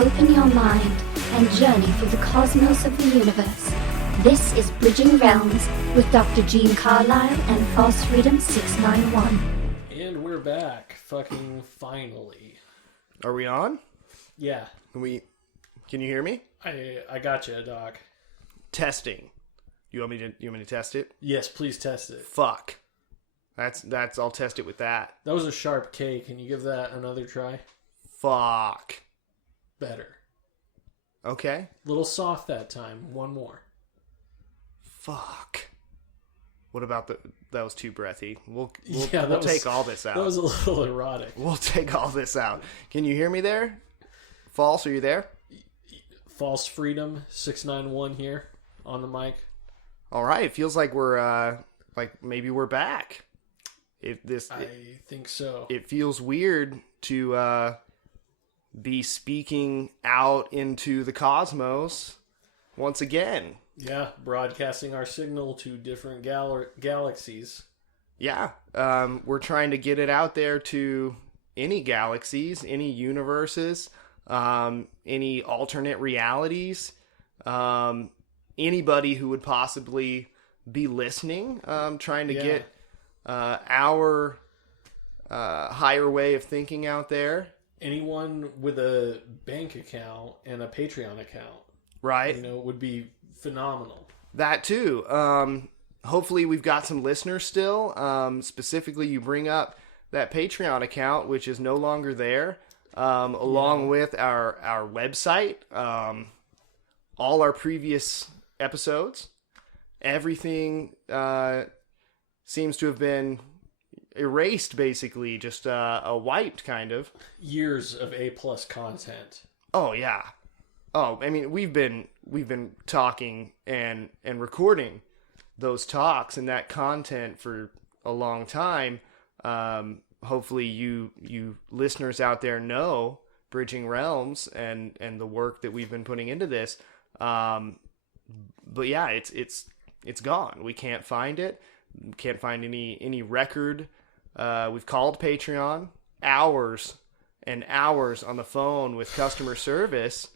Open your mind and journey through the cosmos of the universe. This is Bridging Realms with Dr. Gene Carlisle and False Freedom 691. And we're back, fucking finally. Are we on? Yeah. Can you hear me? I got you, Doc. Testing. You want me to test it? Yes, please test it. Fuck. That's I'll test it with that. That was a sharp K. Can you give that another try? Fuck. Better. Okay. Little soft that time. One more. Fuck. What about that was too breathy. We'll take all this out. That was a little erotic. We'll take all this out. Can you hear me there? False, are you there? False Freedom 691 here on the mic. All right. It feels like we're maybe we're back. I think so. It feels weird to be speaking out into the cosmos once again. Yeah, broadcasting our signal to different galaxies. Yeah, we're trying to get it out there to any galaxies, any universes, any alternate realities, anybody who would possibly be listening, trying to get our higher way of thinking out there. Anyone with a bank account and a Patreon account, right? Would be phenomenal. That too. Hopefully we've got some listeners still. Specifically, you bring up that Patreon account, which is no longer there, along with our website, all our previous episodes. Everything seems to have been erased, basically, just wiped, kind of. Years of A+ content. Oh yeah. Oh, I mean, we've been talking and recording those talks and that content for a long time. Hopefully, you listeners out there know Bridging Realms and the work that we've been putting into this. But yeah, it's gone. We can't find it. Can't find any record. We've called Patreon, hours and hours on the phone with customer service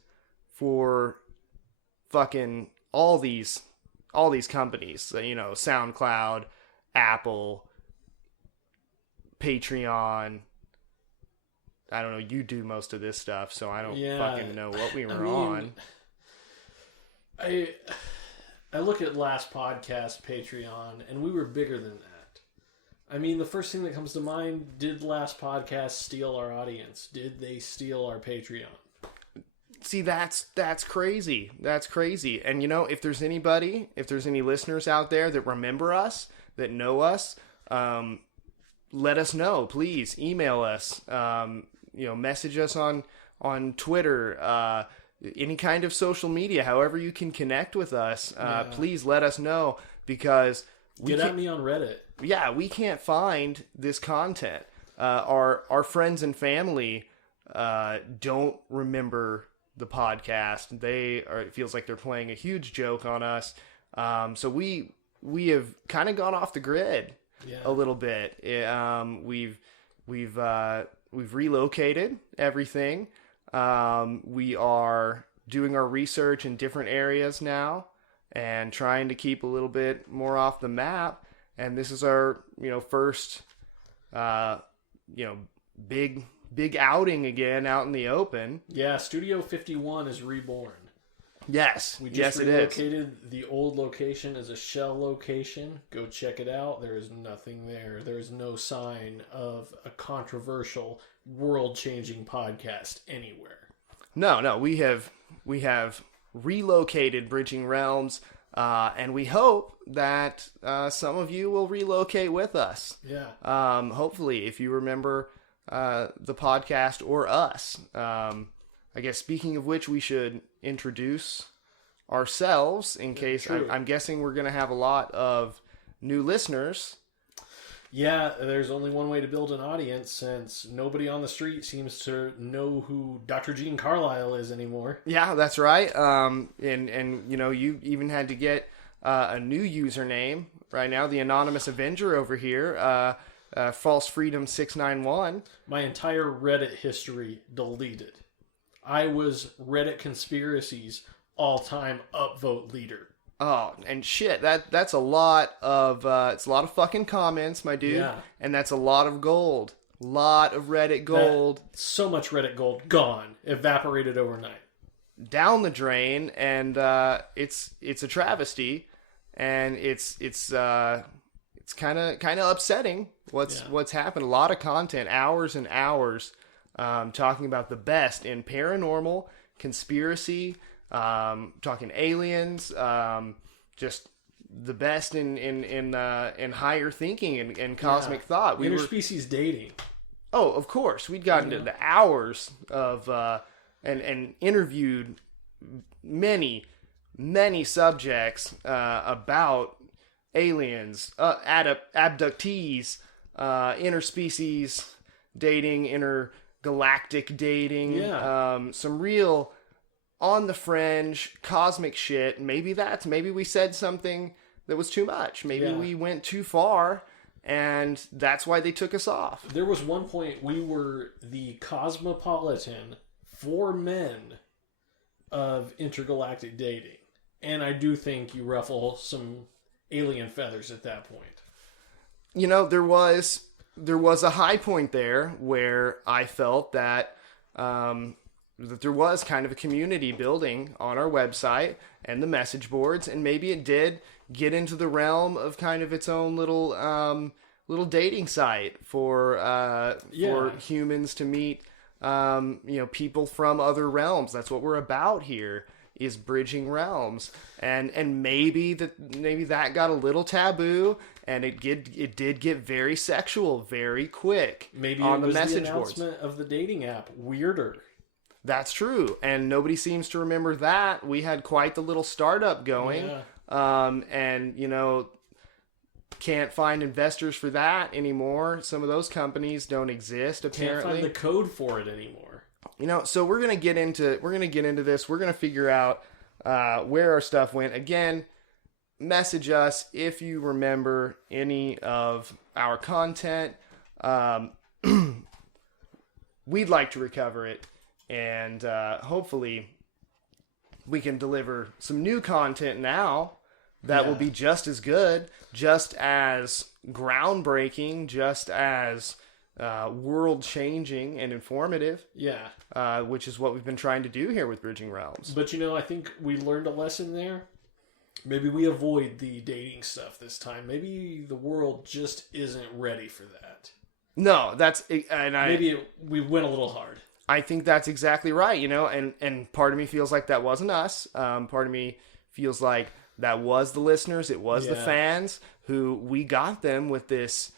for fucking all these companies, SoundCloud, Apple, Patreon. I don't know. You do most of this stuff, so I don't fucking know what we were on. I look at last podcast Patreon, and we were bigger than that. I mean, the first thing that comes to mind, did last podcast steal our audience? Did they steal our Patreon? See, that's crazy. That's crazy. And if there's any listeners out there that remember us, that know us, let us know. Please email us. Message us on Twitter, any kind of social media, however you can connect with us. Please let us know, because get at me on Reddit. Yeah, we can't find this content. Our friends and family don't remember the podcast. It feels like they're playing a huge joke on us. So we have kind of gone off the grid a little bit. We've relocated everything. We are doing our research in different areas now and trying to keep a little bit more off the map. And this is our, first, big outing again out in the open. Yeah, Studio 51 is reborn. Yes. We just relocated. The old location as a shell location. Go check it out. There is nothing there. There is no sign of a controversial, world-changing podcast anywhere. No. We have relocated Bridging Realms, and we hope that some of you will relocate with us. Yeah. Hopefully, if you remember the podcast or us. I guess, speaking of which, we should introduce ourselves in case. I'm guessing we're going to have a lot of new listeners. Yeah, there's only one way to build an audience, since nobody on the street seems to know who Dr. Gene Carlisle is anymore. Yeah, that's right. And you even had to get a new username right now. The Anonymous Avenger over here, False Freedom 691. My entire Reddit history deleted. I was Reddit conspiracies all-time upvote leader. Oh, and shit, that's a lot of it's a lot of fucking comments, my dude. Yeah. And that's a lot of gold. Lot of Reddit gold. So much Reddit gold gone, evaporated overnight. Down the drain, and it's a travesty, and it's kind of upsetting what's happened. A lot of content, hours and hours, talking about the best in paranormal, conspiracy, talking aliens, just the best in higher thinking and cosmic thought. Interspecies dating. Oh, of course, we'd gotten into hours of and interviewed many subjects about aliens, abductees, interspecies dating, intergalactic dating, some real on the fringe cosmic shit. Maybe we said something that was too much. Maybe we went too far, and that's why they took us off. There was one point we were the cosmopolitan for men of intergalactic dating, and I do think you ruffle some alien feathers at that point. You know, there was a high point there where I felt that that there was kind of a community building on our website and the message boards, and maybe it did get into the realm of kind of its own little dating site for humans to meet people from other realms. That's what we're about here, is bridging realms, and maybe that got a little taboo, and it did get very sexual very quick. Maybe on it was the message the boards. announcement of the dating app weirder. That's true, and nobody seems to remember that. We had quite the little startup going, and can't find investors for that anymore. Some of those companies don't exist apparently. Can't find the code for it anymore. So we're gonna get into this. We're gonna figure out where our stuff went. Again, message us if you remember any of our content. We'd like to recover it, and hopefully we can deliver some new content now that will be just as good, just as groundbreaking, just as world-changing and informative. Yeah. Which is what we've been trying to do here with Bridging Realms. But I think we learned a lesson there. Maybe we avoid the dating stuff this time. Maybe the world just isn't ready for that. No, maybe we went a little hard. I think that's exactly right, and part of me feels like that wasn't us. Part of me feels like that was the listeners. It was the fans who we got them with this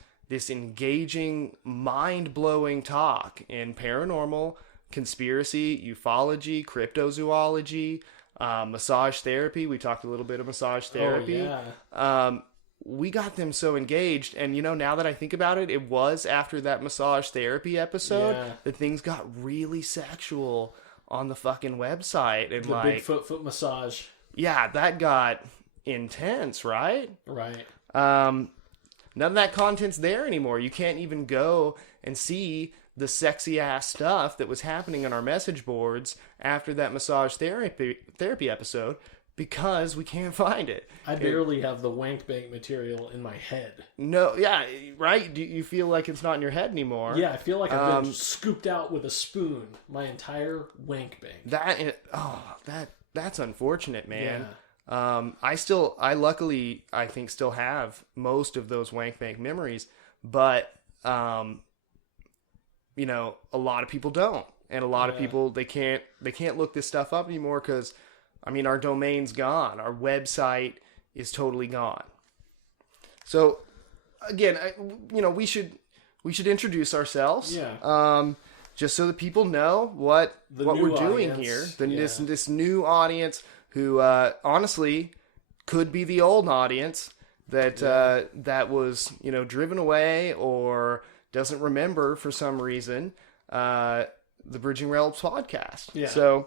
engaging, mind-blowing talk in paranormal, conspiracy, ufology, cryptozoology, massage therapy. We talked a little bit of massage therapy. Oh, yeah. We got them so engaged, and now that I think about it, it was after that massage therapy episode that things got really sexual on the fucking website. And the Bigfoot foot massage. Yeah, that got intense, right? Right. None of that content's there anymore. You can't even go and see the sexy ass stuff that was happening on our message boards after that massage therapy episode, because we can't find it. I barely have the wank bank material in my head. No, yeah, right? Do you feel like it's not in your head anymore? Yeah, I feel like I've been scooped out with a spoon, my entire wank bank. That's unfortunate, man. Yeah. I luckily, I think, still have most of those wank bank memories, but, a lot of people don't. And a lot of people, they can't look this stuff up anymore because, our domain's gone. Our website is totally gone. So, again, we should introduce ourselves. Yeah. Just so that people know what we're doing here. This new audience who, honestly, could be the old audience that was, driven away or doesn't remember for some reason the Bridging Realms podcast. Yeah. So,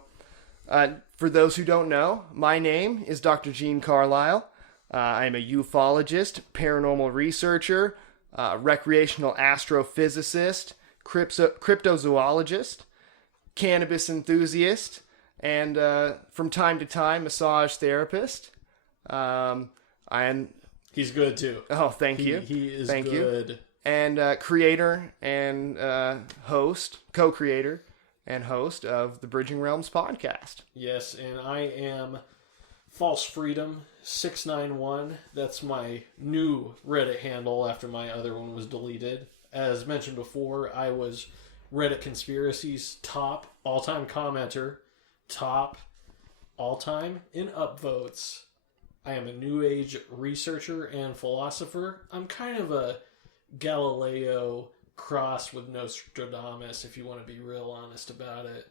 for those who don't know, my name is Dr. Gene Carlisle. I'm a ufologist, paranormal researcher, recreational astrophysicist, cryptozoologist, cannabis enthusiast, and from time to time, massage therapist. He's good too. Oh, thank you. He is thank good. You. And creator and host, co-creator and host of the Bridging Realms podcast. Yes, and I am False Freedom 691. That's my new Reddit handle after my other one was deleted. As mentioned before, I was Reddit Conspiracy's top all-time commenter, top all-time in upvotes. I am a New Age researcher and philosopher. I'm kind of a Galileo crossed with Nostradamus, if you want to be real honest about it.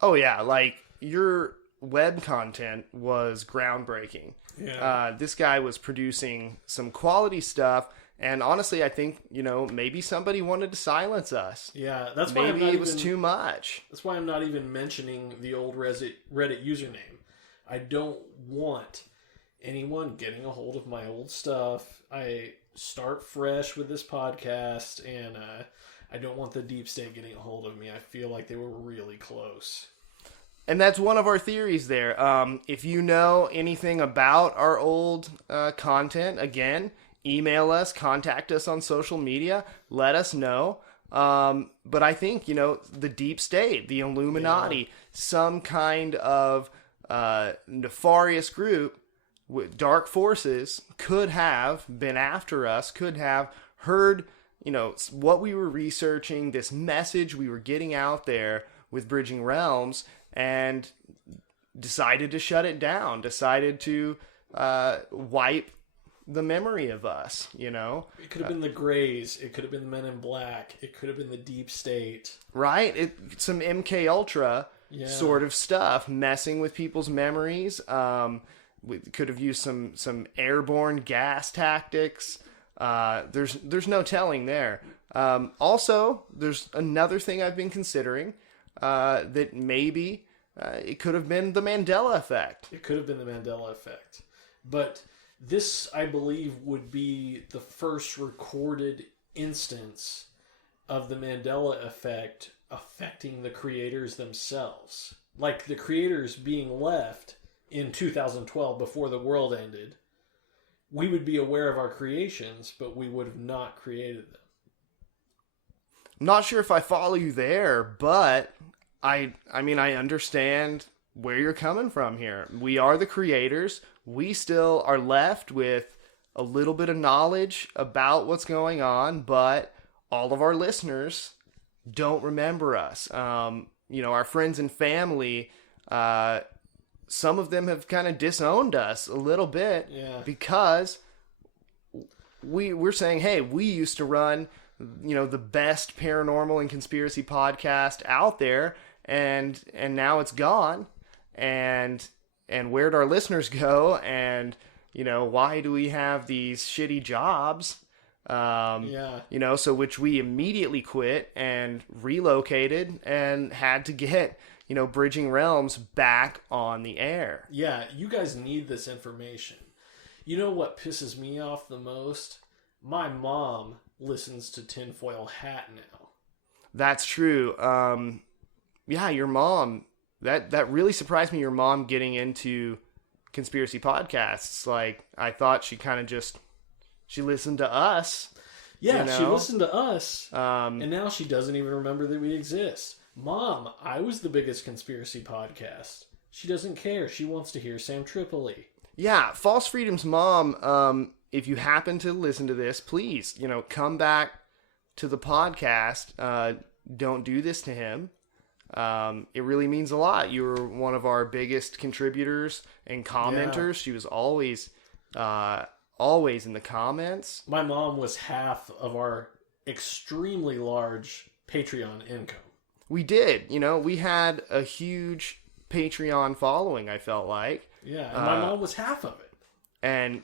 Oh, yeah. Like, your web content was groundbreaking. Yeah. This guy was producing some quality stuff, and honestly, I think, maybe somebody wanted to silence us. Yeah, that's why maybe it was too much. That's why I'm not even mentioning the old Reddit username. I don't want anyone getting a hold of my old stuff. I start fresh with this podcast, and I don't want the deep state getting a hold of me. I feel like they were really close. And that's one of our theories there. If you know anything about our old content, again, email us, contact us on social media, let us know. But I think, the deep state, the Illuminati, some kind of nefarious group with dark forces could have been after us, could have heard, what we were researching, this message we were getting out there with Bridging Realms, and decided to shut it down, decided to wipe the memory of us, It could have been the Greys. It could have been the Men in Black. It could have been the Deep State. Right? Some MK Ultra sort of stuff, messing with people's memories. We could have used some airborne gas tactics. There's no telling there. Also, there's another thing I've been considering, that maybe it could have been the Mandela effect. It could have been the Mandela effect. But this, I believe, would be the first recorded instance of the Mandela effect affecting the creators themselves. Like the creators being left in 2012 before the world ended. We would be aware of our creations, but we would have not created them. I'm not sure if I follow you there, but I understand where you're coming from here. We are the creators. We still are left with a little bit of knowledge about what's going on, but all of our listeners don't remember us. Our friends and family, some of them have kind of disowned us a little bit because we're saying, hey, we used to run, the best paranormal and conspiracy podcast out there, and now it's gone. And where'd our listeners go? And, why do we have these shitty jobs? So which we immediately quit and relocated and had to get, Bridging Realms back on the air. Yeah, you guys need this information. You know what pisses me off the most? My mom listens to Tinfoil Hat now. That's true. Your mom, that really surprised me, your mom getting into conspiracy podcasts. Like, I thought she kind of she listened to us. Yeah, she listened to us, and now she doesn't even remember that we exist. Mom, I was the biggest conspiracy podcast. She doesn't care. She wants to hear Sam Tripoli. Yeah, False Freedom's mom, if you happen to listen to this, please, come back to the podcast. Don't do this to him. It really means a lot. You were one of our biggest contributors and commenters. Yeah. She was always in the comments. My mom was half of our extremely large Patreon income. We did. We had a huge Patreon following, I felt like. Yeah, and my mom was half of it. And,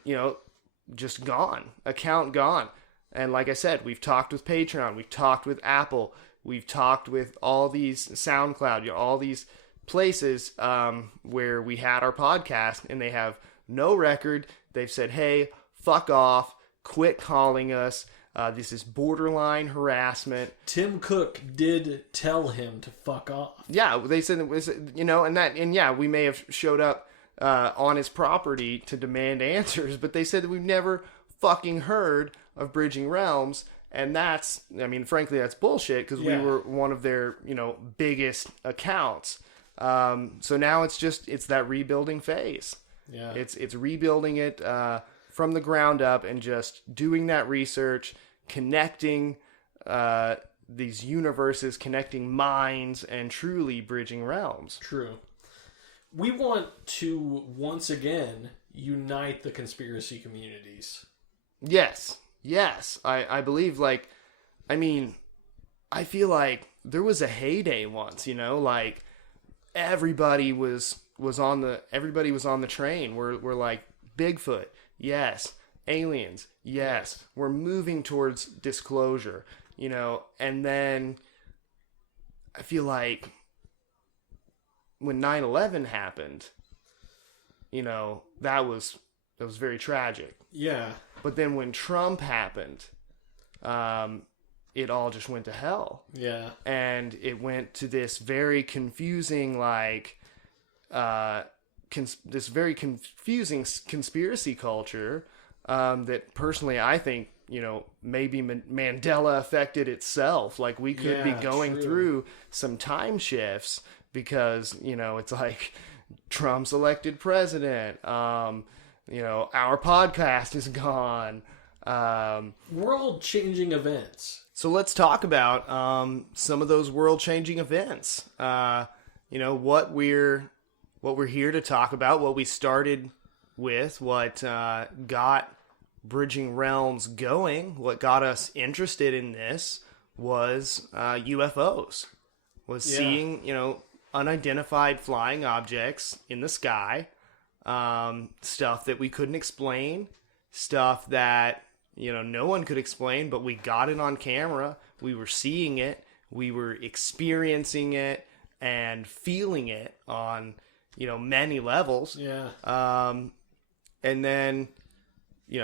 just gone. Account gone. And like I said, we've talked with Patreon. We've talked with Apple. We've talked with all these SoundCloud, all these places where we had our podcast, and they have no record. They've said, hey, fuck off, quit calling us. This is borderline harassment. Tim Cook did tell him to fuck off. Yeah, they said it was, we may have showed up on his property to demand answers, but they said that we've never fucking heard of Bridging Realms, and frankly, that's bullshit, because we were one of their, biggest accounts. So now it's that rebuilding phase. Yeah. It's rebuilding it from the ground up and just doing that research, connecting these universes, connecting minds, and truly bridging realms. True. We want to, once again, unite the conspiracy communities. Yes. I believe, I feel like there was a heyday once, everybody was on the train. We're like, Bigfoot, yes. Aliens, yes. We're moving towards disclosure, and then I feel like when 9/11 happened, that was very tragic. Yeah. But then when Trump happened, it all just went to hell. Yeah. And it went to this very confusing, this very confusing conspiracy culture that personally I think, maybe Mandela affected itself. Like, we could be going through some time shifts because, it's like Trump's elected president. Our podcast is gone. World-changing events. So let's talk about some of those world-changing events. What we're here to talk about, what we started with, what got Bridging Realms going, what got us interested in this was UFOs. Was seeing, unidentified flying objects in the sky. Stuff that we couldn't explain, stuff that, no one could explain, but we got it on camera. We were seeing it. We were experiencing it and feeling it on, many levels. Yeah. And then,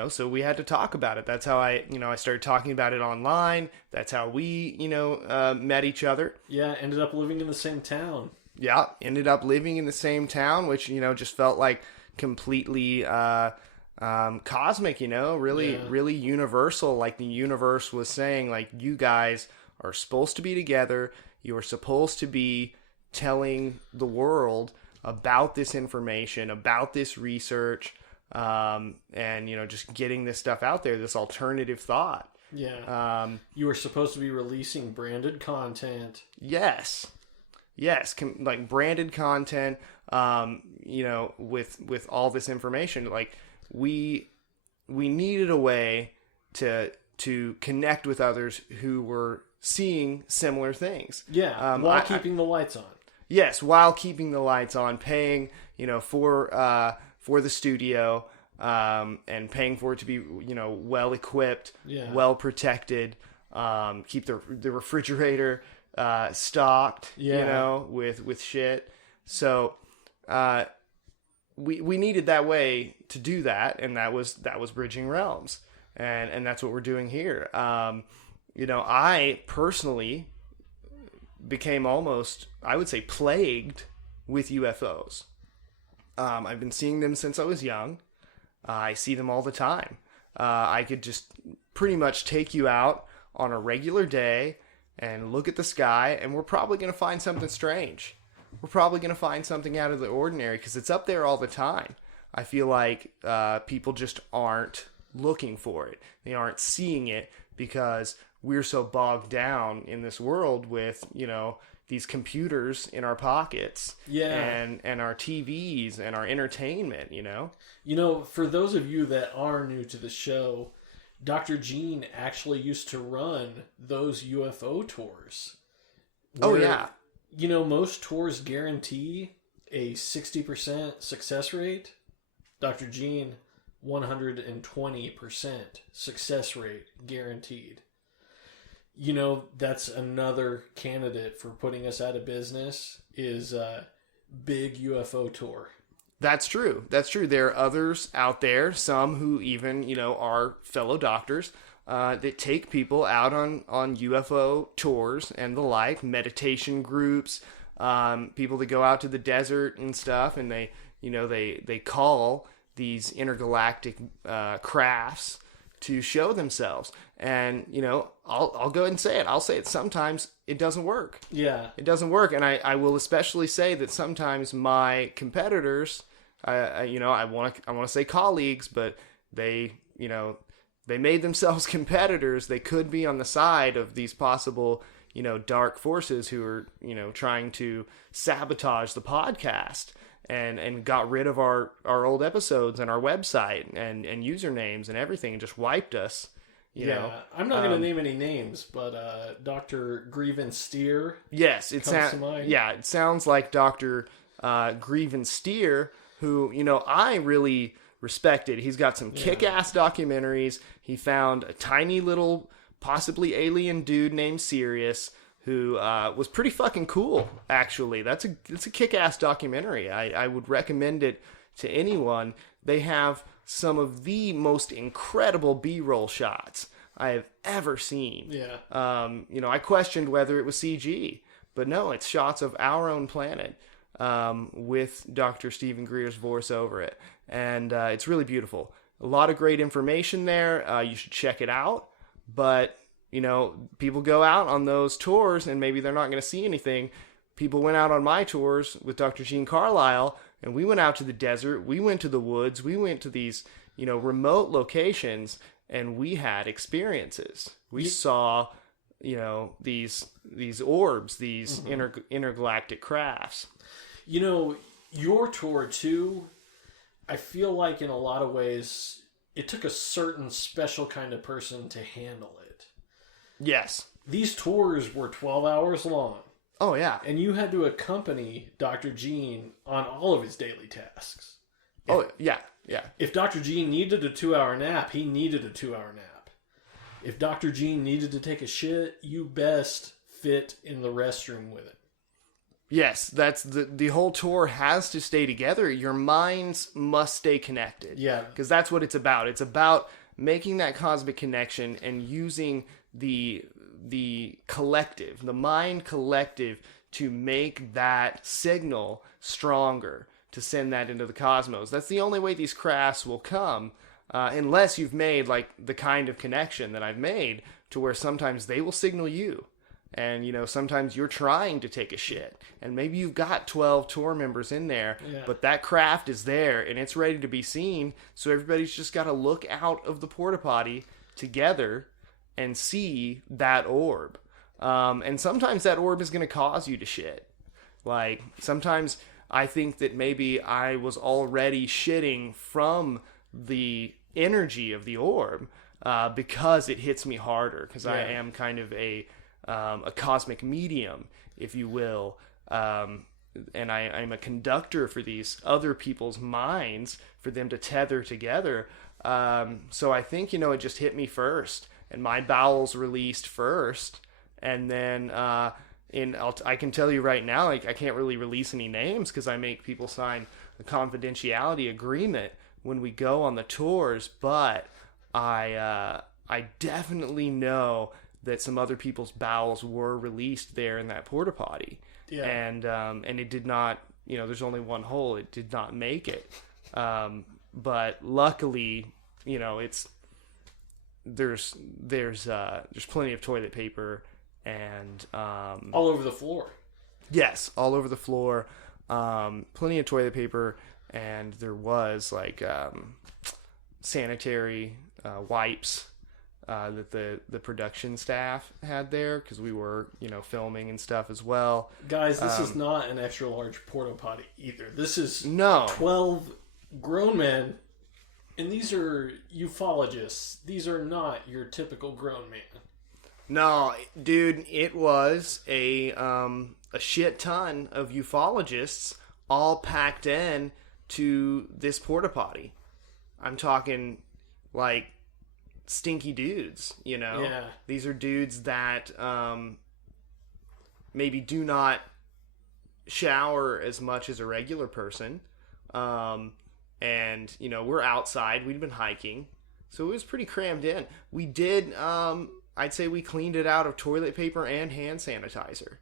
so we had to talk about it. That's how I started talking about it online. That's how we, met each other. Yeah. Ended up living in the same town. Yeah, ended up living in the same town, which, just felt like completely cosmic, really universal. Like the universe was saying, like, you guys are supposed to be together. You are supposed to be telling the world about this information, about this research, and, just getting this stuff out there, this alternative thought. Yeah. You were supposed to be releasing branded content. Yes, like branded content, with all this information. Like, we needed a way to connect with others who were seeing similar things. Yeah, while keeping the lights on. Yes, while keeping the lights on, paying, for the studio, and paying for it to be, well equipped, well protected, keep the refrigerator stocked, with shit. So we needed that way to do that, and that was Bridging Realms, and that's what we're doing here. I personally became almost, I would say, plagued with UFOs. I've been seeing them since I was young. I see them all the time. I could just pretty much take you out on a regular day and look at the sky, and we're probably going to find something strange. We're probably going to find something out of the ordinary because it's up there all the time. I feel like people just aren't looking for it. They aren't seeing it because we're so bogged down in this world with, these computers in our pockets, and our TVs and our entertainment, For those of you that are new to the show, Dr. Gene actually used to run those UFO tours. Where, most tours guarantee a 60% success rate. Dr. Gene, 120% success rate guaranteed. That's another candidate for putting us out of business is a big UFO tour. That's true. That's true. There are others out there, some who even, are fellow doctors, that take people out on UFO tours and the like, meditation groups, people that go out to the desert and stuff, and they call these intergalactic crafts to show themselves. And, I'll go ahead and say it. I'll say it. Sometimes it doesn't work. Yeah. It doesn't work. And I will especially say that sometimes my competitors, I want to say colleagues, but they made themselves competitors. They could be on the side of these possible, dark forces who are, trying to sabotage the podcast. And got rid of our old episodes and our website and usernames and everything, and just wiped us. I'm not going to name any names, but Dr. Grieven Steer. Yes, comes to mind. Yeah, it sounds like Dr. Grieven Steer, who I really respected. He's got some kick-ass documentaries. He found a tiny little, possibly alien dude named Sirius, who was pretty fucking cool, actually. It's a kick-ass documentary. I would recommend it to anyone. They have some of the most incredible B-roll shots I have ever seen. Yeah. I questioned whether it was CG, but no, it's shots of our own planet with Dr. Stephen Greer's voice over it. And it's really beautiful. A lot of great information there. You should check it out. But people go out on those tours and maybe they're not going to see anything. People went out on my tours with Dr. Gene Carlisle, and we went out to the desert. We went to the woods. We went to these, remote locations, and we had experiences. We saw, these orbs, these intergalactic crafts. Your tour too, I feel like in a lot of ways, it took a certain special kind of person to handle it. Yes. These tours were 12 hours long. Oh, yeah. And you had to accompany Dr. Gene on all of his daily tasks. Yeah. If Dr. Gene needed a 2-hour nap, he needed a 2-hour nap. If Dr. Gene needed to take a shit, you best fit in the restroom with it. Yes, that's the whole tour has to stay together. Your minds must stay connected. Yeah. Because that's what it's about. It's about making that cosmic connection and using the collective, the mind collective, to make that signal stronger, to send that into the cosmos. That's the only way these crafts will come, unless you've made like the kind of connection that I've made, to where sometimes they will signal you. And, sometimes you're trying to take a shit. And maybe you've got 12 tour members in there, but that craft is there and it's ready to be seen. So everybody's just got to look out of the porta potty together and see that orb. And sometimes that orb is going to cause you to shit. Like, sometimes I think that maybe I was already shitting from the energy of the orb, because it hits me harder, because I am kind of a cosmic medium, if you will, and I'm a conductor for these other people's minds, for them to tether together. So I think, it just hit me first, and my bowels released first, and then I can tell you right now, like, I can't really release any names because I make people sign a confidentiality agreement when we go on the tours, but I definitely know that some other people's bowels were released there in that porta potty. Yeah. And it did not, there's only one hole. It did not make it. But luckily, there's plenty of toilet paper and, all over the floor. Yes. All over the floor. Plenty of toilet paper. And there was like, sanitary, wipes, that the production staff had there, because we were, filming and stuff as well. Guys, this is not an extra large porta potty either. This is 12 grown men, and these are ufologists. These are not your typical grown man. No, dude, it was a shit ton of ufologists all packed in to this porta potty. I'm talking like stinky dudes, Yeah. These are dudes that maybe do not shower as much as a regular person, And, you know, we're outside. We'd been hiking. So it was pretty crammed in. We did, I'd say we cleaned it out of toilet paper and hand sanitizer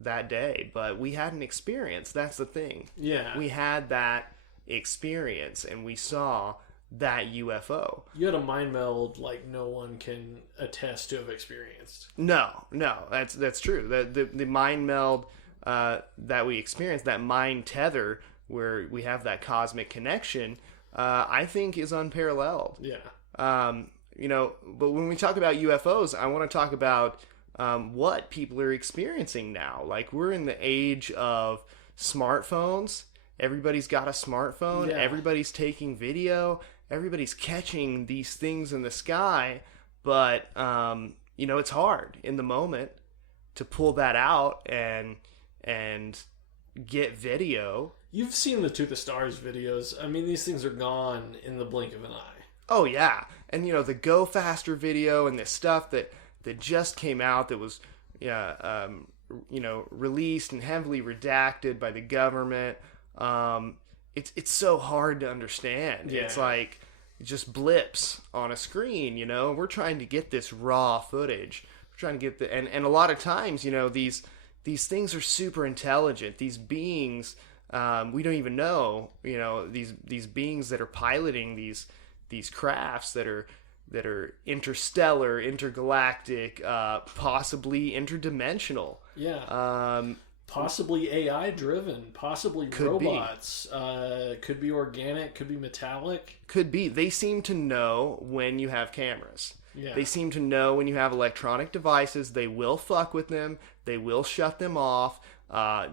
that day. But we had an experience. That's the thing. Yeah. We had that experience, and we saw that UFO. You had a mind meld like no one can attest to have experienced. No, that's true. The mind meld that we experienced, that mind tether, where we have that cosmic connection, I think is unparalleled. Yeah. You know, but when we talk about UFOs, I want to talk about what people are experiencing now. Like, we're in the age of smartphones. Everybody's got a smartphone. Yeah. Everybody's taking video. Everybody's catching these things in the sky. But, you know, it's hard in the moment to pull that out and get video. You've seen the To the Stars videos. I mean, these things are gone in the blink of an eye. Oh, yeah. And, you know, the Go Faster video and this stuff that just came out that was, you know, released and heavily redacted by the government. It's so hard to understand. Yeah. It's like just blips on a screen, you know. We're trying to get this raw footage. We're trying to get and a lot of times, you know, these things are super intelligent. These beings, we don't even know, you know, these beings that are piloting these crafts that are interstellar, intergalactic, possibly interdimensional. Yeah. Possibly AI driven, possibly robots. Could be organic, could be metallic. Could be. They seem to know when you have cameras. Yeah. They seem to know when you have electronic devices. They will fuck with them. They will shut them off.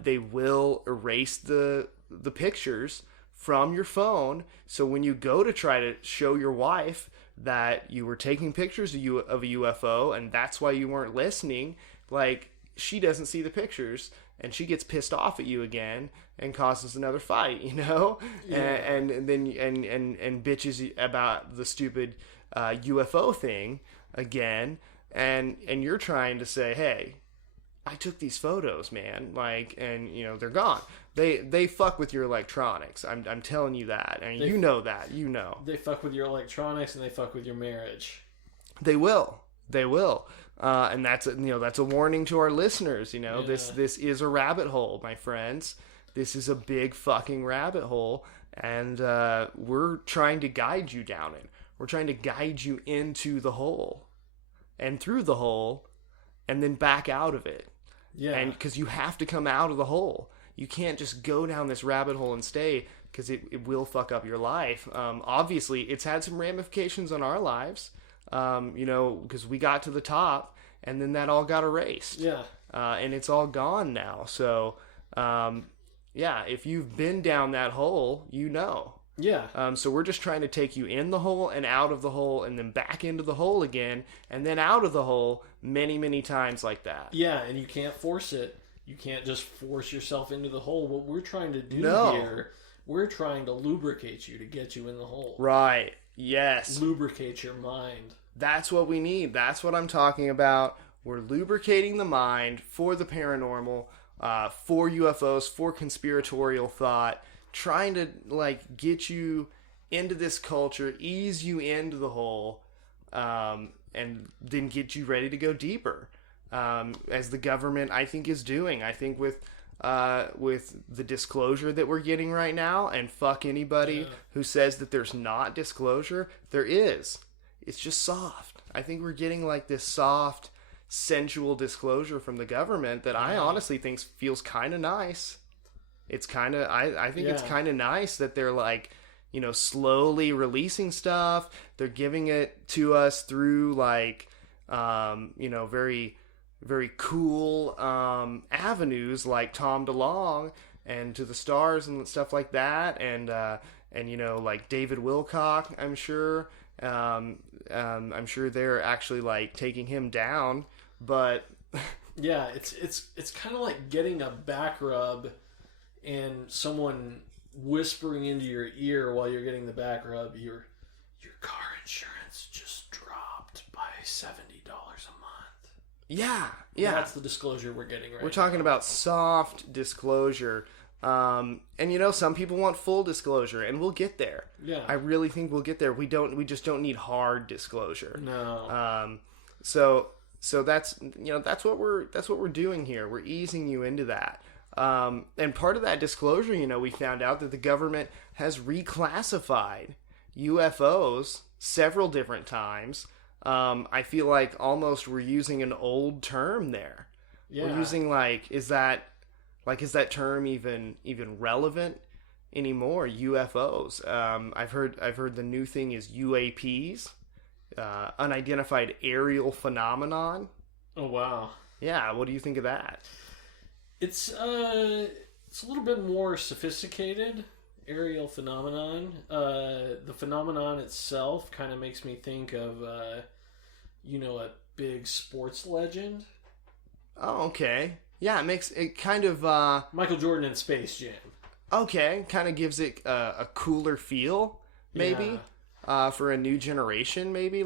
They will erase the pictures from your phone. So when you go to try to show your wife that you were taking pictures of a UFO and that's why you weren't listening, like, she doesn't see the pictures and she gets pissed off at you again and causes another fight, you know? Yeah. And then and bitches about the stupid UFO thing again, and you're trying to say, hey, I took these photos, man, like, and you know, they're gone. They fuck with your electronics. I'm telling you that, and you know that, you know. They fuck with your electronics and they fuck with your marriage. They will. And that's a warning to our listeners. You know, Yeah. this is a rabbit hole, my friends. This is a big fucking rabbit hole, and we're trying to guide you down it. We're trying to guide you into the hole, and through the hole, and then back out of it. Yeah. And because you have to come out of the hole, you can't just go down this rabbit hole and stay, because it will fuck up your life. Obviously, it's had some ramifications on our lives. You know, because we got to the top and then that all got erased. Yeah. And it's all gone now. So, yeah, if you've been down that hole, you know. Yeah. So we're just trying to take you in the hole and out of the hole and then back into the hole again and then out of the hole many, many times like that. Yeah, and you can't force it. You can't just force yourself into the hole. What we're trying to do here, we're trying to lubricate you to get you in the hole. Right. Yes. Lubricate your mind. That's what we need. That's what I'm talking about. We're lubricating the mind for the paranormal, for UFOs, for conspiratorial thought, trying to like get you into this culture, ease you into the hole, and then get you ready to go deeper, as the government, I think, is doing. I think with the disclosure that we're getting right now, and fuck anybody who says that there's not disclosure, there is. It's just soft. I think we're getting like this soft, sensual disclosure from the government that I honestly think feels kind of nice. It's kind of, I think it's kind of nice that they're like, you know, slowly releasing stuff. They're giving it to us through like, you know, very, very cool avenues like Tom DeLonge and To the Stars and stuff like that, and you know, like David Wilcock, I'm sure they're actually like taking him down, but yeah, it's kind of like getting a back rub and someone whispering into your ear while you're getting the back rub, your car insurance just dropped by $70 a month. Yeah. That's the disclosure we're getting right now. We're talking about soft disclosure, And you know, some people want full disclosure, and we'll get there. Yeah. I really think we'll get there. We just don't need hard disclosure. No. So that's, you know, that's what we're doing here. We're easing you into that. And part of that disclosure, you know, we found out that the government has reclassified UFOs several different times. I feel like almost we're using an old term there. Yeah. We're using is that term even relevant anymore? UFOs. I've heard the new thing is UAPs, unidentified aerial phenomenon. Oh wow. Yeah, what do you think of that? It's a little bit more sophisticated. Aerial phenomenon. The phenomenon itself kind of makes me think of, a big sports legend. Oh, okay. Yeah, it makes it kind of Michael Jordan in Space Jam. Okay, kind of gives it a cooler feel, maybe, for a new generation, maybe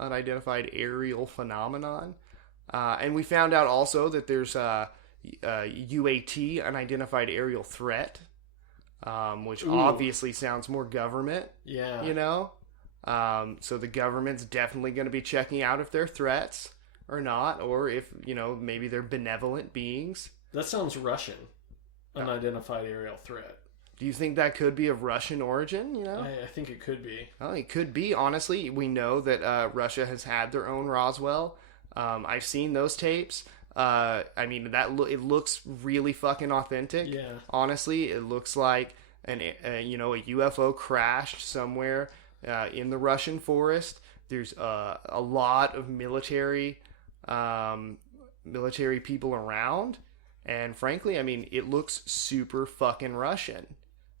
unidentified aerial phenomenon. And we found out also that there's UAT, unidentified aerial threat. Which obviously sounds more government, Yeah. you know? So the government's definitely going to be checking out if they're threats or not, or if, you know, maybe they're benevolent beings. That sounds Russian. Unidentified aerial threat. Do you think that could be of Russian origin, you know? I think it could be. Oh, it could be. Honestly, we know that Russia has had their own Roswell. I've seen those tapes. I mean, it looks really fucking authentic. Yeah. Honestly, it looks like a UFO crashed somewhere in the Russian forest. There's a lot of military people around, and frankly, I mean, it looks super fucking Russian.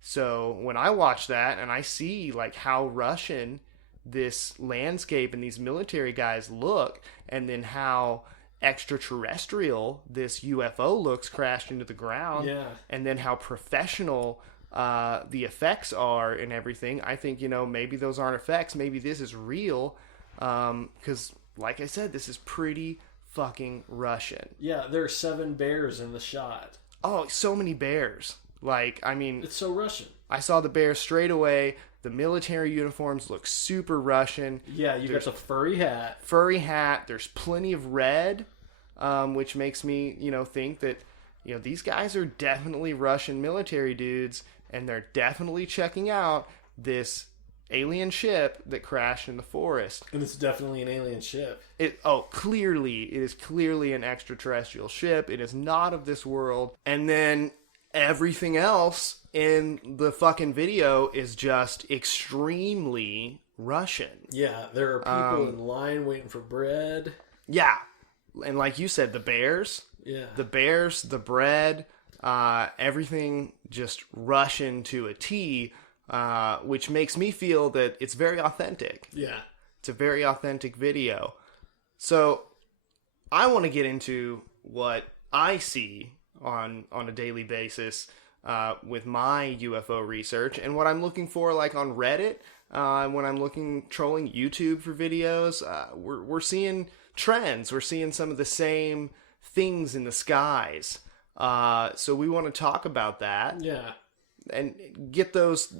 So when I watch that and I see how Russian this landscape and these military guys look, and then how extraterrestrial this UFO looks crashed into the ground, and then how professional the effects are and everything, I think, you know, maybe those aren't effects, maybe this is real, because like I said, this is pretty fucking Russian. Yeah, there are 7 bears in the shot. Oh, so many bears. I mean, it's so Russian. I saw the bears straight away. The military uniforms look super Russian. Yeah, got the furry hat. There's plenty of red, which makes me, you know, think that, you know, these guys are definitely Russian military dudes, and they're definitely checking out this alien ship that crashed in the forest. And it's definitely an alien ship. It is clearly an extraterrestrial ship. It is not of this world. And then everything else in the fucking video is just extremely Russian. Yeah, there are people in line waiting for bread. Yeah. And like you said, the bears. Yeah. The bears, the bread, everything just Russian to a T, which makes me feel that it's very authentic. Yeah. It's a very authentic video. So I want to get into what I see on a daily basis with my UFO research, and what I'm looking for on Reddit, when I'm trolling YouTube for videos. We're seeing trends. We're seeing some of the same things in the skies. So we want to talk about that. Yeah. And get those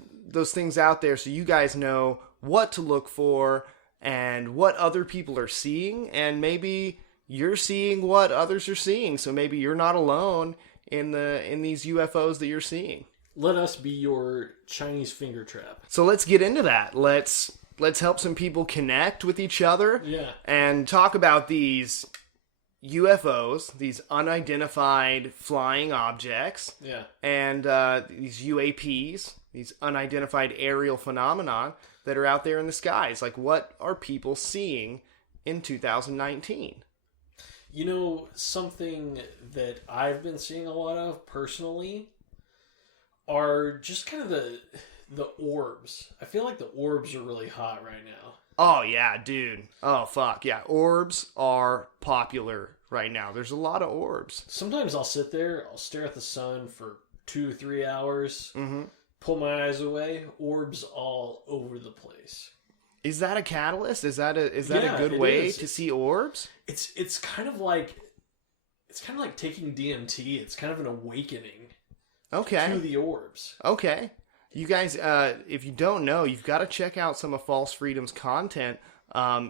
things out there so you guys know what to look for and what other people are seeing, and maybe you're seeing what others are seeing, so maybe you're not alone in these UFOs that you're seeing. Let us be your Chinese finger trap. So let's get into that. Let's help some people connect with each other. Yeah. And talk about these UFOs, these unidentified flying objects. Yeah. And these UAPs, these unidentified aerial phenomenon that are out there in the skies. What are people seeing in 2019? You know, something that I've been seeing a lot of personally are just kind of the orbs. I feel like the orbs are really hot right now. Oh, yeah, dude. Oh, fuck. Yeah, orbs are popular right now. There's a lot of orbs. Sometimes I'll sit there, I'll stare at the sun for 2-3 hours, pull my eyes away, orbs all over the place. Is that a catalyst? Is that a good way to see orbs? It's kind of like taking DMT. It's kind of an awakening Okay. to the orbs. Okay. You guys, if you don't know, you've got to check out some of False Freedom's content.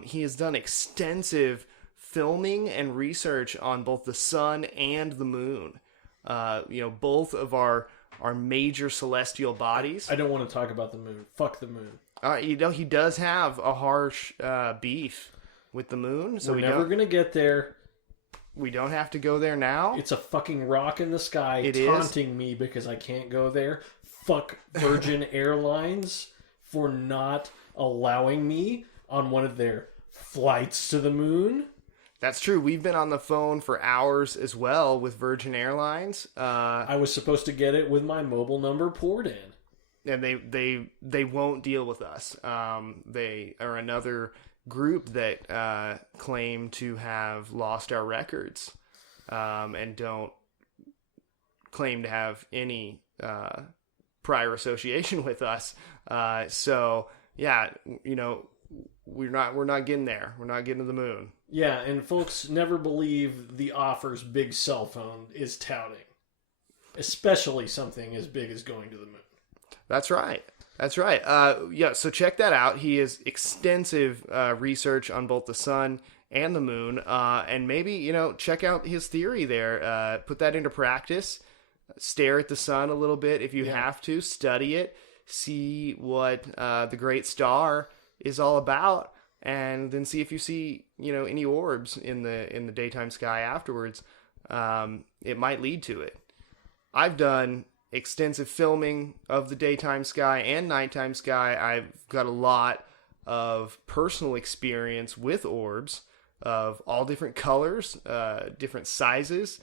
He has done extensive filming and research on both the sun and the moon. Both of our major celestial bodies. I don't want to talk about the moon. Fuck the moon. He does have a harsh beef with the moon. So We're never going to get there. We don't have to go there now. It's a fucking rock in the sky It taunting me because I can't go there. Fuck Virgin Airlines for not allowing me on one of their flights to the moon. That's true. We've been on the phone for hours as well with Virgin Airlines. I was supposed to get it with my mobile number poured in. And they won't deal with us. They are another group that claim to have lost our records and don't claim to have any prior association with us. So yeah, we're not getting there. We're not getting to the moon. Yeah, and folks never believe the offers big cell phone is touting, especially something as big as going to the moon. That's right. So check that out. He has extensive research on both the sun and the moon, and maybe check out his theory there. Put that into practice. Stare at the sun a little bit if you have to. Study it. See what the great star is all about, and then see if you see any orbs in the daytime sky afterwards. It might lead to it. I've done extensive filming of the daytime sky and nighttime sky. I've got a lot of personal experience with orbs of all different colors, different sizes.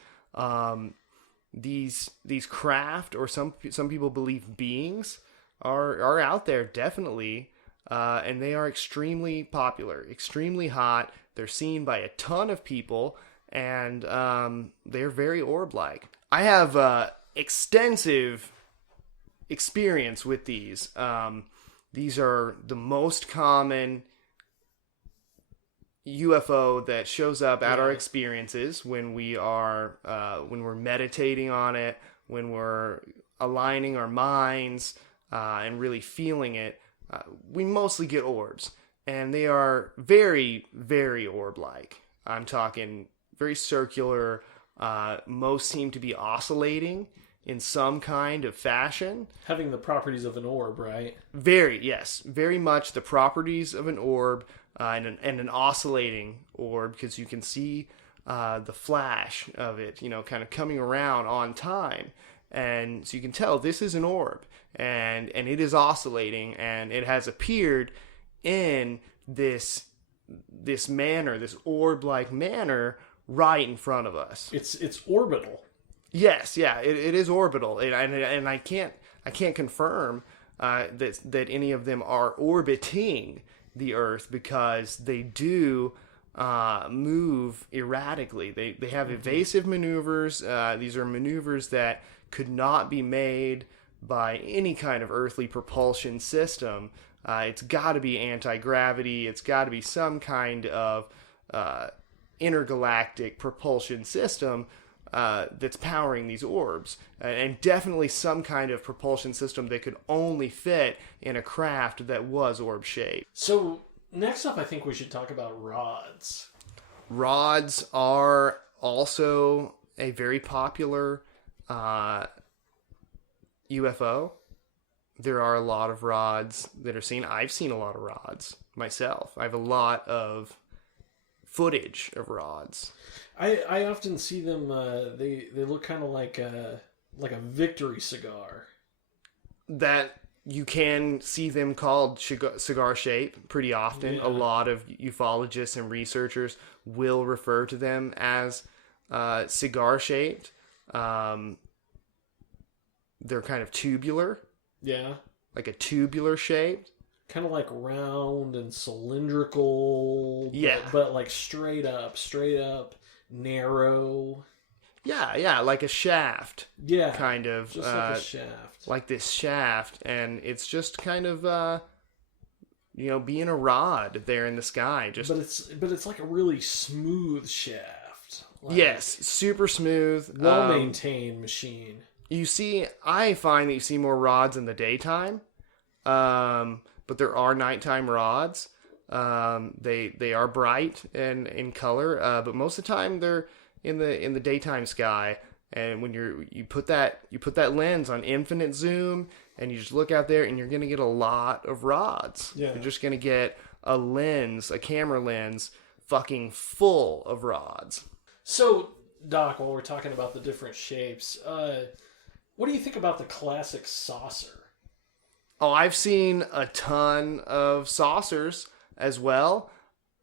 These craft, or some people believe beings, are out there definitely, and they are extremely popular, extremely hot. They're seen by a ton of people, and they're very orb-like. I have extensive experience with these. These are the most common UFO that shows up at our experiences when we're meditating on it, when we're aligning our minds and really feeling it. We mostly get orbs, and they are very, very orb-like. I'm talking very circular. Most seem to be oscillating in some kind of fashion. Having the properties of an orb, right? Very much the properties of an orb, and an oscillating orb, because you can see the flash of it, kind of coming around on time. And so you can tell this is an orb, and it is oscillating, and it has appeared in this manner, this orb-like manner, right in front of us. It's orbital. Yes, yeah, it is orbital, and I can't confirm that any of them are orbiting the Earth, because they do move erratically. They have evasive maneuvers. These are maneuvers that could not be made by any kind of earthly propulsion system. It's got to be anti-gravity. It's got to be some kind of intergalactic propulsion system that's powering these orbs, and definitely some kind of propulsion system that could only fit in a craft that was orb-shaped. So next up, I think we should talk about rods. Rods are also a very popular UFO. There are a lot of rods that are seen. I've seen a lot of rods myself. I have a lot of footage of rods. I often see them. They look kind of like a victory cigar. That you can see them called cigar shape pretty often. Yeah. A lot of ufologists and researchers will refer to them as cigar shaped. They're kind of tubular. Yeah. Like a tubular shape. Kind of like round and cylindrical. Yeah. But like straight up, narrow. Yeah, like a shaft. Yeah. Kind of. Just like a shaft. Like this shaft. And it's just kind of, being a rod there in the sky. But it's like a really smooth shaft. Like, yes, super smooth. Well-maintained machine. I find that you see more rods in the daytime, but there are nighttime rods. They are bright and in color, but most of the time they're in the daytime sky. And when you put that lens on infinite zoom, and you just look out there, and you're gonna get a lot of rods. Yeah. You're just gonna get a camera lens, fucking full of rods. So, Doc, while we're talking about the different shapes, what do you think about the classic saucer? Oh, I've seen a ton of saucers as well.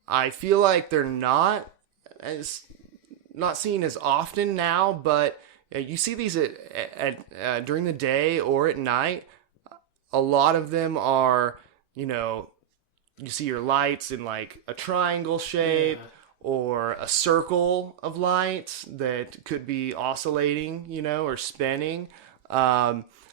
I feel like they're not seen as often now, but you see these at during the day or at night. A lot of them are, you see your lights in like a triangle shape. Yeah. Or a circle of lights that could be oscillating, or spinning.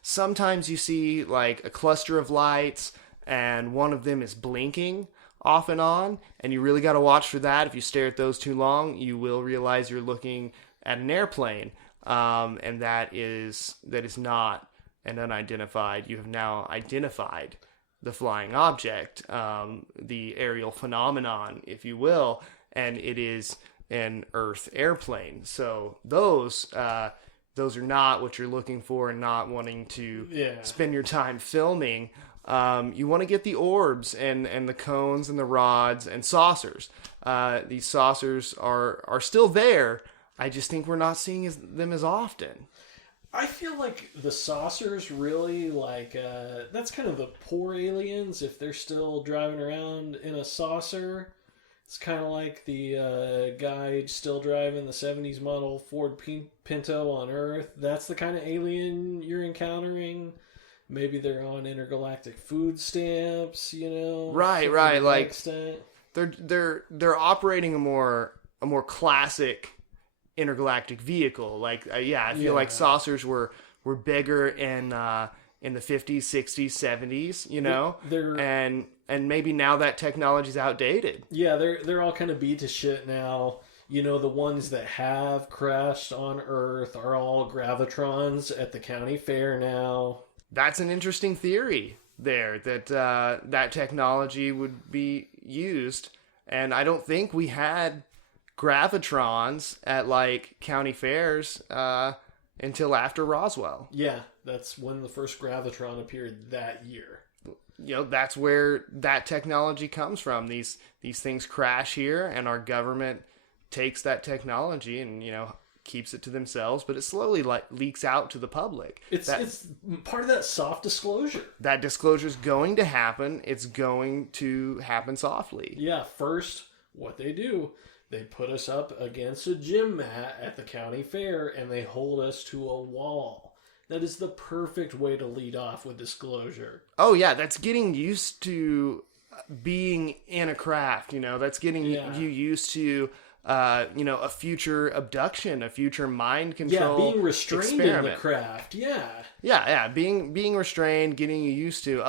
Sometimes you see like a cluster of lights and one of them is blinking off and on, and you really got to watch for that. If you stare at those too long, you will realize you're looking at an airplane, and that is not an unidentified. You have now identified the flying object, the aerial phenomenon, if you will. And it is an Earth airplane. So those are not what you're looking for and not wanting to spend your time filming. You want to get the orbs and the cones and the rods and saucers. These saucers are still there. I just think we're not seeing them as often. I feel like the saucers really that's kind of the poor aliens if they're still driving around in a saucer. It's kind of like the guy still driving the 70s model Ford Pinto on Earth. That's the kind of alien you're encountering. Maybe they're on intergalactic food stamps, Right. Like extent. they're operating a more classic intergalactic vehicle. Like I feel like saucers were bigger in the 50s, 60s, 70s, and maybe now that technology's outdated. Yeah, they're all kind of beat to shit now. The ones that have crashed on Earth are all gravitrons at the county fair now. That's an interesting theory there, that that technology would be used. And I don't think we had gravitrons at like county fairs until after Roswell. Yeah, that's when the first gravitron appeared that year. That's where that technology comes from. These things crash here, and our government takes that technology and keeps it to themselves, but it slowly leaks out to the public. It's part of that soft disclosure. That disclosure is going to happen. It's going to happen softly. Yeah, first, what they do, they put us up against a gym mat at the county fair, and they hold us to a wall. That is the perfect way to lead off with disclosure. Oh, yeah, that's getting used to being in a craft, That's getting you used to, a future abduction, a future mind control. Yeah, being restrained experiment. in the craft, yeah. Yeah, being restrained, getting you used to,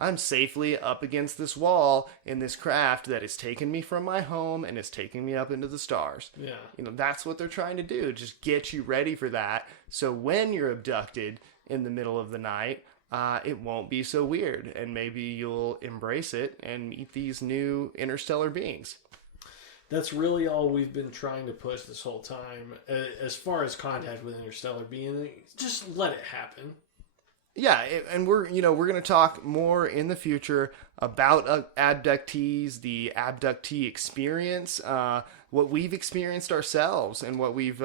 I'm safely up against this wall in this craft that is taking me from my home and is taking me up into the stars. Yeah. That's what they're trying to do. Just get you ready for that. So when you're abducted in the middle of the night, it won't be so weird. And maybe you'll embrace it and meet these new interstellar beings. That's really all we've been trying to push this whole time. As far as contact with interstellar beings, just let it happen. Yeah, and we're going to talk more in the future about abductees, the abductee experience, what we've experienced ourselves, and what we've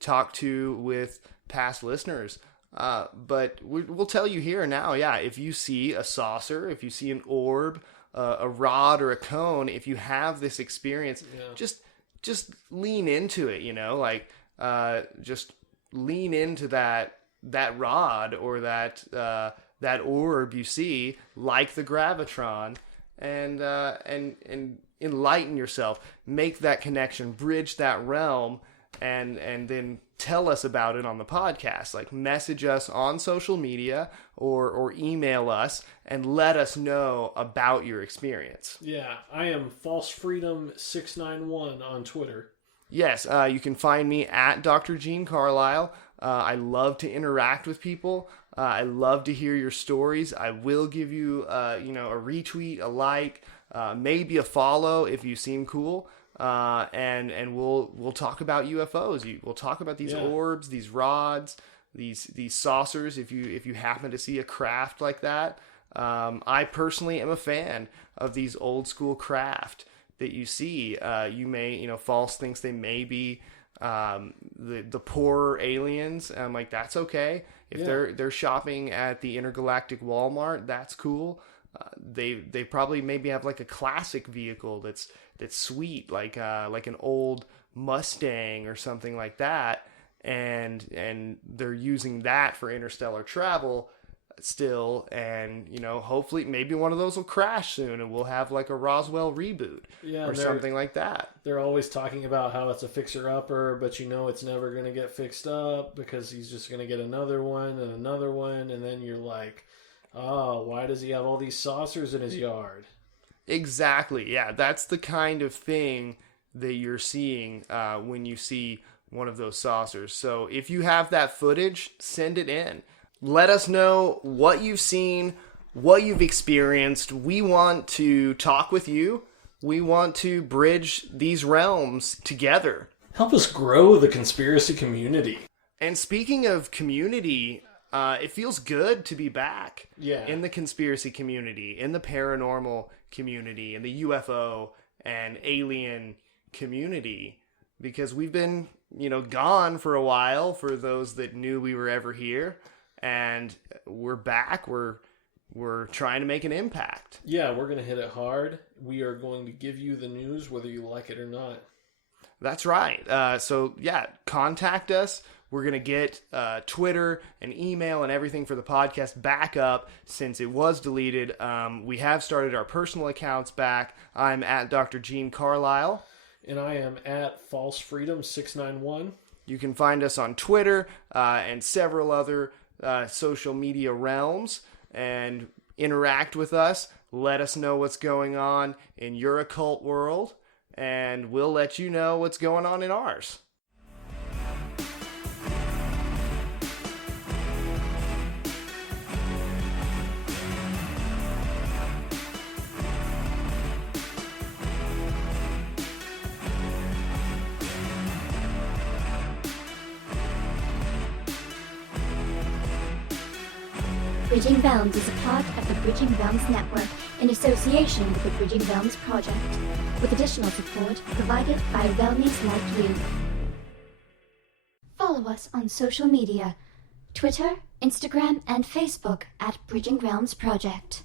talked to with past listeners. But we'll tell you here now, if you see a saucer, if you see an orb, a rod or a cone, if you have this experience, just lean into it, just lean into that rod or that orb you see, like the gravitron, and enlighten yourself, make that connection, bridge that realm, and then tell us about it on the podcast. Like, message us on social media or email us and let us know about your experience. Yeah, I am False Freedom 691 on Twitter. Yes, you can find me at Dr. Gene Carlisle. I love to interact with people. I love to hear your stories. I will give you, a retweet, a like, maybe a follow if you seem cool. And we'll talk about UFOs. We'll talk about these orbs, these rods, these saucers. If you happen to see a craft like that, I personally am a fan of these old school craft that you see. You may, False thinks they may be the poorer aliens. I'm like, that's okay. If they're shopping at the intergalactic Walmart, that's cool. They probably maybe have like a classic vehicle that's sweet, like an old Mustang or something like that, and they're using that for interstellar travel still, and hopefully maybe one of those will crash soon and we'll have like a Roswell reboot or something like that. They're always talking about how it's a fixer-upper, but it's never going to get fixed up because he's just going to get another one, and then you're like, oh, why does he have all these saucers in his yard? Exactly, yeah, that's the kind of thing that you're seeing when you see one of those saucers. So if you have that footage, send it in. Let us know what you've seen, what you've experienced. We want to talk with you. We want to bridge these realms together. Help us grow the conspiracy community. And speaking of community, it feels good to be back in the conspiracy community, in the paranormal community, in the UFO and alien community, because we've been, gone for a while for those that knew we were ever here. And we're back. We're trying to make an impact. Yeah, we're going to hit it hard. We are going to give you the news whether you like it or not. That's right. So, contact us. We're going to get Twitter and email and everything for the podcast back up since it was deleted. We have started our personal accounts back. I'm at Dr. Gene Carlisle. And I am at False Freedom 691. You can find us on Twitter and several other social media realms and interact with us. Let us know what's going on in your occult world, and we'll let you know what's going on in ours. Bridging Realms is a part of the Bridging Realms Network in association with the Bridging Realms Project, with additional support provided by Realmies like you. Follow us on social media, Twitter, Instagram, and Facebook at Bridging Realms Project.